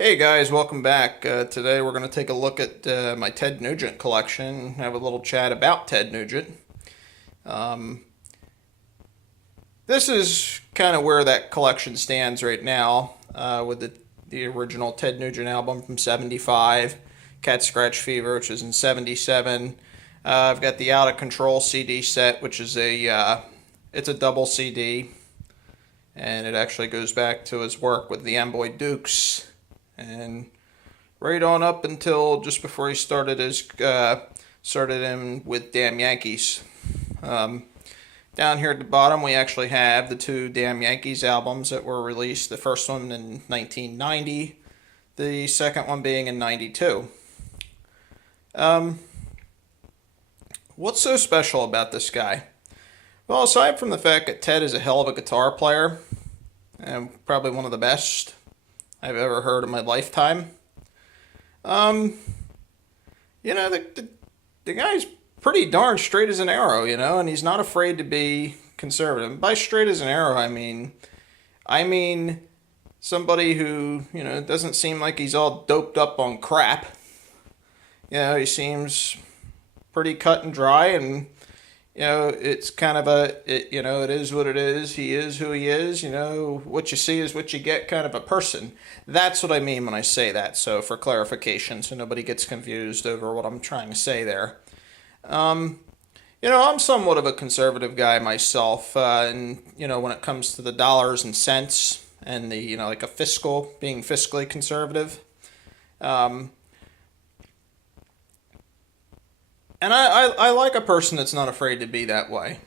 Hey guys, welcome back. Today we're going to take a look at my Ted Nugent collection, have a little chat about Ted Nugent. Um, this is kind of where that collection stands right now, with the original Ted Nugent album from '75, Cat Scratch Fever, which is in '77. I've got the Out of Control CD set, which is it's a double CD, and it actually goes back to his work with the Amboy Dukes and right on up until just before he started in with Damn Yankees. Down here at the bottom, we actually have the two Damn Yankees albums that were released. The first one in 1990, the second one being in '92. What's so special about this guy? Well, aside from the fact that Ted is a hell of a guitar player, and probably one of the best I've ever heard in my lifetime. Um, the guy's pretty darn straight as an arrow, and he's not afraid to be conservative. And by straight as an arrow, I mean somebody who, doesn't seem like he's all doped up on crap. He seems pretty cut and dry, and it's kind of it is what it is. He is who he is. What you see is what you get kind of a person. That's what I mean when I say that. So for clarification, so nobody gets confused over what I'm trying to say there. I'm somewhat of a conservative guy myself, and, when it comes to the dollars and cents and the, like being fiscally conservative. Um, And I like a person that's not afraid to be that way.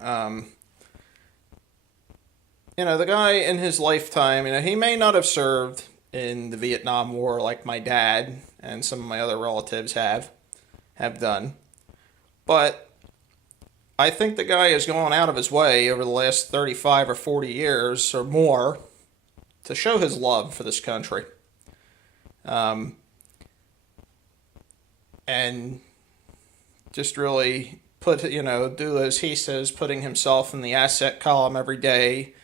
Um, the guy in his lifetime, he may not have served in the Vietnam War like my dad and some of my other relatives have done. But I think the guy has gone out of his way over the last 35 or 40 years or more to show his love for this country. Um, and just really do as he says, putting himself in the asset column every day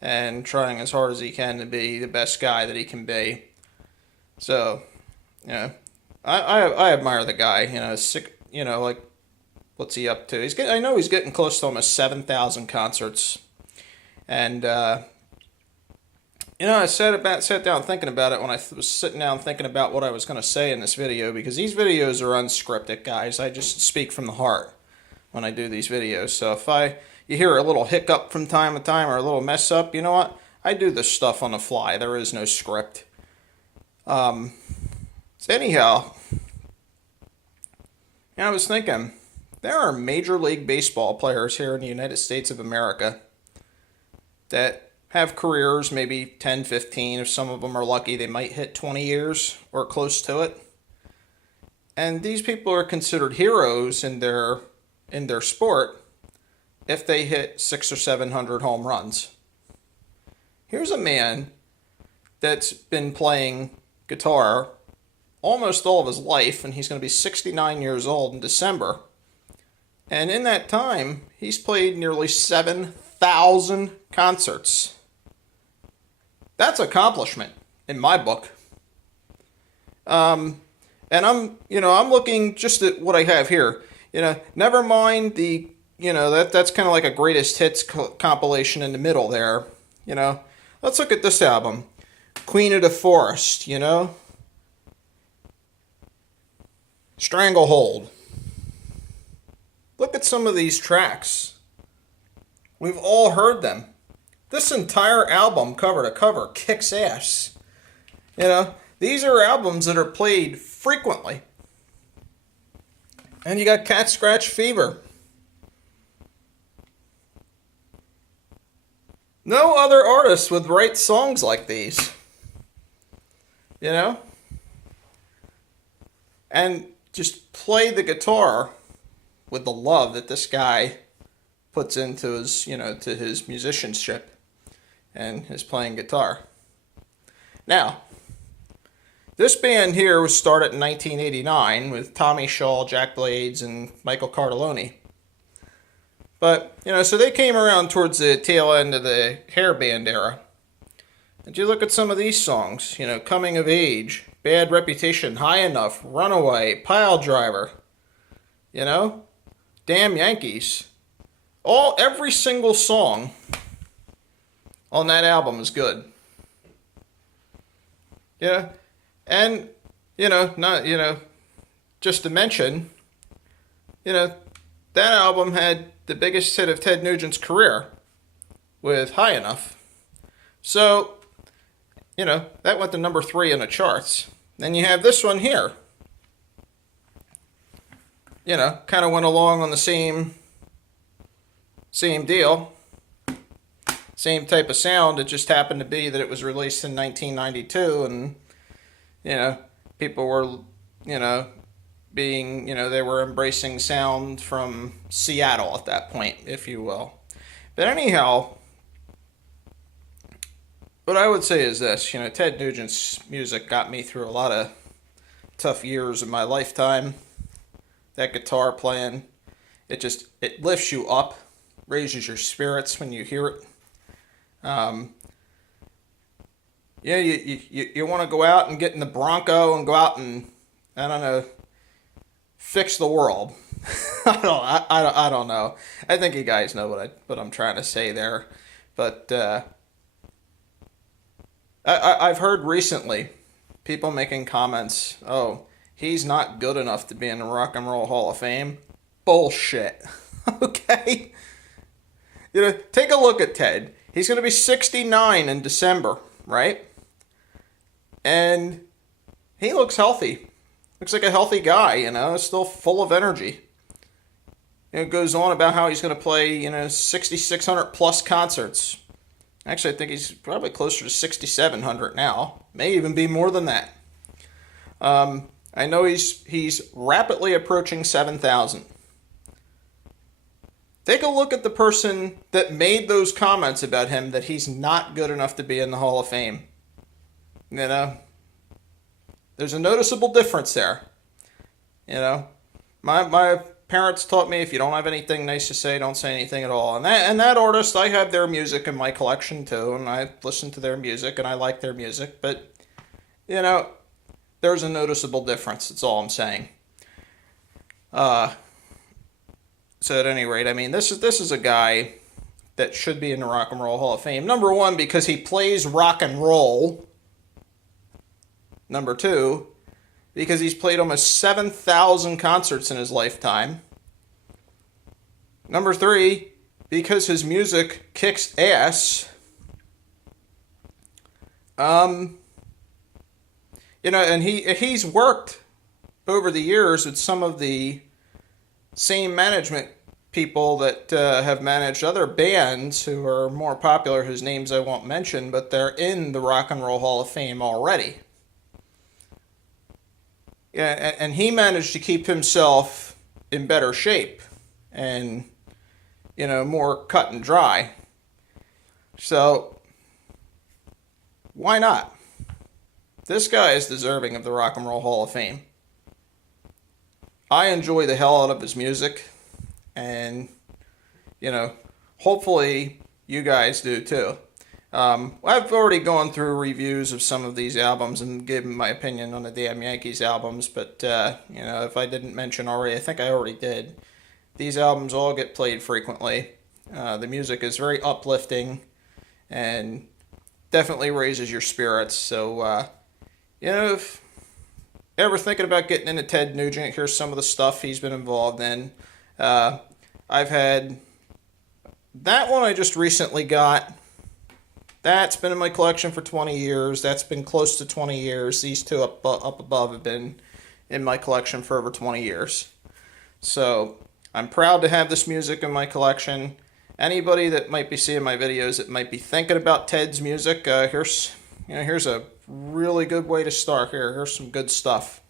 and trying as hard as he can to be the best guy that he can be. So, I admire the guy. Sick. Like, what's he up to? I know he's getting close to almost 7,000 concerts, and I sat down thinking about it when I was sitting down thinking about what I was going to say in this video, because these videos are unscripted, guys. I just speak from the heart when I do these videos. So if you hear a little hiccup from time to time or a little mess up, you know what? I do this stuff on the fly. There is no script. So anyhow, I was thinking, there are Major League Baseball players here in the United States of America that have careers maybe 10, 15. If some of them are lucky, they might hit 20 years or close to it. And these people are considered heroes in their sport if they hit 600 or 700 home runs. Here's a man that's been playing guitar almost all of his life, and he's going to be 69 years old in December. And in that time, he's played nearly 7,000 concerts. That's accomplishment in my book. And I'm looking just at what I have here. Never mind the, that's kind of like a greatest hits compilation in the middle there. Let's look at this album, Queen of the Forest. Stranglehold. Look at some of these tracks. We've all heard them. This entire album, cover to cover, kicks ass. These are albums that are played frequently. And you got Cat Scratch Fever. No other artist would write songs like these. And just play the guitar with the love that this guy puts into his, to his musicianship and his playing guitar. Now, this band here was started in 1989 with Tommy Shaw, Jack Blades, and Michael Cardelloni. But, so they came around towards the tail end of the hair band era. And you look at some of these songs, Coming of Age, Bad Reputation, High Enough, Runaway, Pile Driver, you know, Damn Yankees. Every single song on that album is good. Yeah. And, not, just to mention, that album had the biggest hit of Ted Nugent's career with High Enough. So, that went to number 3 in the charts. Then you have this one here. Kind of went along on the same deal. Same type of sound. It just happened to be that it was released in 1992 and, people were, they were embracing sound from Seattle at that point, if you will. But anyhow, what I would say is this, Ted Nugent's music got me through a lot of tough years in my lifetime. That guitar playing, it lifts you up, raises your spirits when you hear it. You want to go out and get in the Bronco and go out and, I don't know, fix the world. I don't know. I think you guys know what I'm trying to say there. But I've heard recently people making comments, oh, he's not good enough to be in the Rock and Roll Hall of Fame. Bullshit. Okay? Take a look at Ted. He's going to be 69 in December, right? And he looks healthy. Looks like a healthy guy, still full of energy. It goes on about how he's going to play, 6,600 plus concerts. Actually, I think he's probably closer to 6,700 now. May even be more than that. I know he's rapidly approaching 7,000. Take a look at the person that made those comments about him that he's not good enough to be in the Hall of Fame. There's a noticeable difference there. My parents taught me if you don't have anything nice to say, don't say anything at all. And that artist, I have their music in my collection too, and I listen to their music and I like their music, but there's a noticeable difference. That's all I'm saying. So at any rate, I mean, this is a guy that should be in the Rock and Roll Hall of Fame. Number 1, because he plays rock and roll. Number 2, because he's played almost 7,000 concerts in his lifetime. Number 3, because his music kicks ass. And he's worked over the years with some of the same management people that have managed other bands who are more popular, whose names I won't mention, but they're in the Rock and Roll Hall of Fame already. Yeah, and he managed to keep himself in better shape and, more cut and dry. So, why not? This guy is deserving of the Rock and Roll Hall of Fame. I enjoy the hell out of his music, and, hopefully you guys do too. I've already gone through reviews of some of these albums and given my opinion on the Damn Yankees albums, but, if I didn't mention already, I think I already did. These albums all get played frequently. The music is very uplifting and definitely raises your spirits. So, if ever thinking about getting into Ted Nugent, here's some of the stuff he's been involved in. I've had that one I just recently got. That's been in my collection for 20 years. That's been close to 20 years. These two up above have been in my collection for over 20 years. So I'm proud to have this music in my collection. Anybody that might be seeing my videos that might be thinking about Ted's music, here's a really good way to start. Here's some good stuff.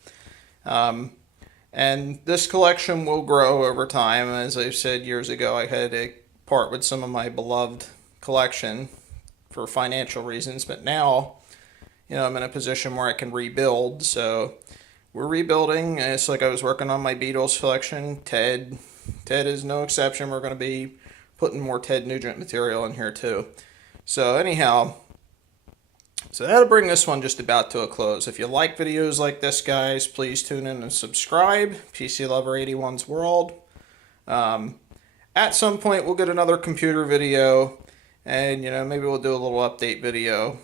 And this collection will grow over time. As I said years ago, I had to part with some of my beloved collection for financial reasons, but now, I'm in a position where I can rebuild. So we're rebuilding. It's like I was working on my Beatles collection. Ted is no exception. We're going to be putting more Ted Nugent material in here too. So anyhow, So that'll bring this one just about to a close. If you like videos like this, guys, please tune in and subscribe. PC Lover 81's World. At some point, we'll get another computer video, and maybe we'll do a little update video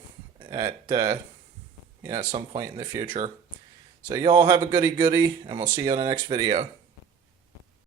at at some point in the future. So y'all have a goody, and we'll see you on the next video.